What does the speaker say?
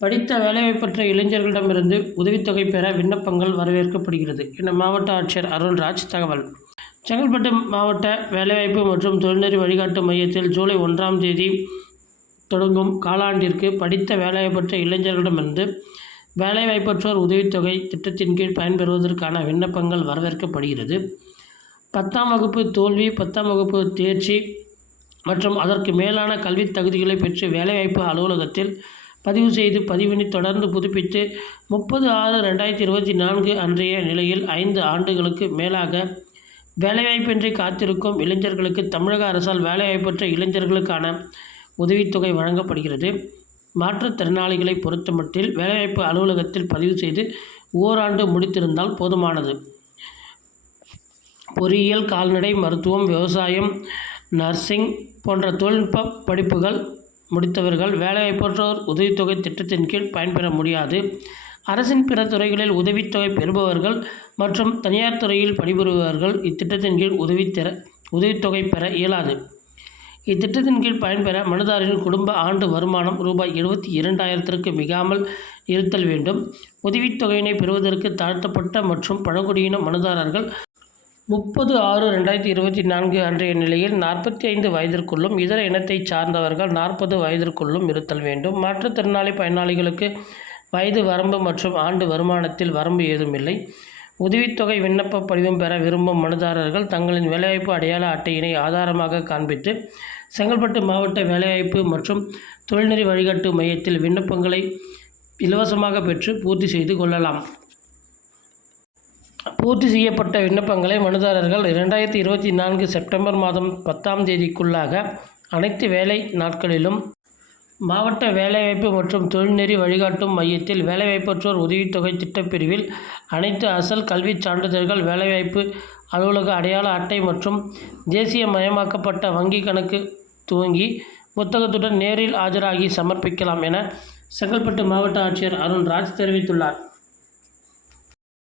படித்த வேலைவாய்ப்பற்ற இளைஞர்களிடமிருந்து உதவித்தொகை பெற விண்ணப்பங்கள் வரவேற்கப்படுகிறது என மாவட்ட ஆட்சியர் அருள்ராஜ் தகவல். செங்கல்பட்டு மாவட்ட வேலைவாய்ப்பு மற்றும் தொழில்நெறி வழிகாட்டு மையத்தில் ஜூலை 1ஆம் தேதி தொடங்கும் காலாண்டிற்கு படித்த வேலைவாய்ப்பற்ற இளைஞர்களிடமிருந்து வேலைவாய்ப்பற்றோர் உதவித்தொகை திட்டத்தின் கீழ் பயன்பெறுவதற்கான விண்ணப்பங்கள் வரவேற்கப்படுகிறது. 10ஆம் வகுப்பு தோல்வி, 10ஆம் வகுப்பு தேர்ச்சி மற்றும் அதற்கு மேலான கல்வித் தகுதிகளை பெற்று வேலைவாய்ப்பு அலுவலகத்தில் பதிவு செய்து பதிவினை தொடர்ந்து புதுப்பித்து 30/6/2024 அன்றைய நிலையில் 5 ஆண்டுகளுக்கு மேலாக வேலைவாய்ப்பின்றி காத்திருக்கும் இளைஞர்களுக்கு தமிழக அரசால் வேலைவாய்ப்பற்ற இளைஞர்களுக்கான உதவித்தொகை வழங்கப்படுகிறது. மாற்றுத்திறனாளிகளை பொறுத்தமட்டில் வேலைவாய்ப்பு அலுவலகத்தில் பதிவு செய்து ஓராண்டு முடித்திருந்தால் போதுமானது. பொறியியல், கால்நடை மருத்துவம், விவசாயம், நர்சிங் போன்ற தொழில்நுட்ப படிப்புகள் முடித்தவர்கள் வேலைவாய்ப்பற்றோர் உதவித்தொகை திட்டத்தின் கீழ் பயன்பெற முடியாது. அரசின் பிற துறைகளில் உதவித்தொகை பெறுபவர்கள் மற்றும் தனியார் துறையில் பணிபுரிபவர்கள் இத்திட்டத்தின் கீழ் உதவித்தொகை பெற இயலாது. இத்திட்டத்தின் கீழ் பயன்பெற மனுதாரரின் குடும்ப ஆண்டு வருமானம் ரூபாய் 72,000ற்கு மிகாமல் இருத்தல் வேண்டும். உதவித்தொகையினை பெறுவதற்கு தாழ்த்தப்பட்ட மற்றும் பழங்குடியின மனுதாரர்கள் 30/6/2024 அன்றைய நிலையில் 45 வயதிற்குள்ளும், இதர இனத்தைச் சார்ந்தவர்கள் 40 வயதிற்குள்ளும் இருத்தல் வேண்டும். மாற்றுத்திறனாளி பயனாளிகளுக்கு வயது வரம்பு மற்றும் ஆண்டு வருமானத்தில் வரம்பு ஏதுமில்லை. உதவித்தொகை விண்ணப்ப படிவம் பெற விரும்பும் மனுதாரர்கள் தங்களின் வேலைவாய்ப்பு அடையாள அட்டையினை ஆதாரமாக காண்பித்து செங்கல்பட்டு மாவட்ட வேலைவாய்ப்பு மற்றும் தொழில்நெறி வழிகாட்டு மையத்தில் விண்ணப்பங்களை இலவசமாக பெற்று பூர்த்தி செய்து கொள்ளலாம். பூர்த்தி செய்யப்பட்ட விண்ணப்பங்களை மனுதாரர்கள் 2024 செப்டம்பர் மாதம் 10ஆம் தேதிக்குள்ளாக அனைத்து வேலை நாட்களிலும் மாவட்ட வேலைவாய்ப்பு மற்றும் தொழில்நெறி வழிகாட்டும் மையத்தில் வேலைவாய்ப்பற்றோர் உதவித்தொகை திட்டப்பிரிவில் அனைத்து அசல் கல்விச் சான்றிதழ்கள், வேலைவாய்ப்பு அலுவலக அடையாள அட்டை மற்றும் தேசியமயமாக்கப்பட்ட வங்கி கணக்கு துவங்கி புத்தகத்துடன் நேரில் ஆஜராகி சமர்ப்பிக்கலாம் என செங்கல்பட்டு மாவட்ட ஆட்சியர் அருள்ராஜ் தெரிவித்துள்ளார்.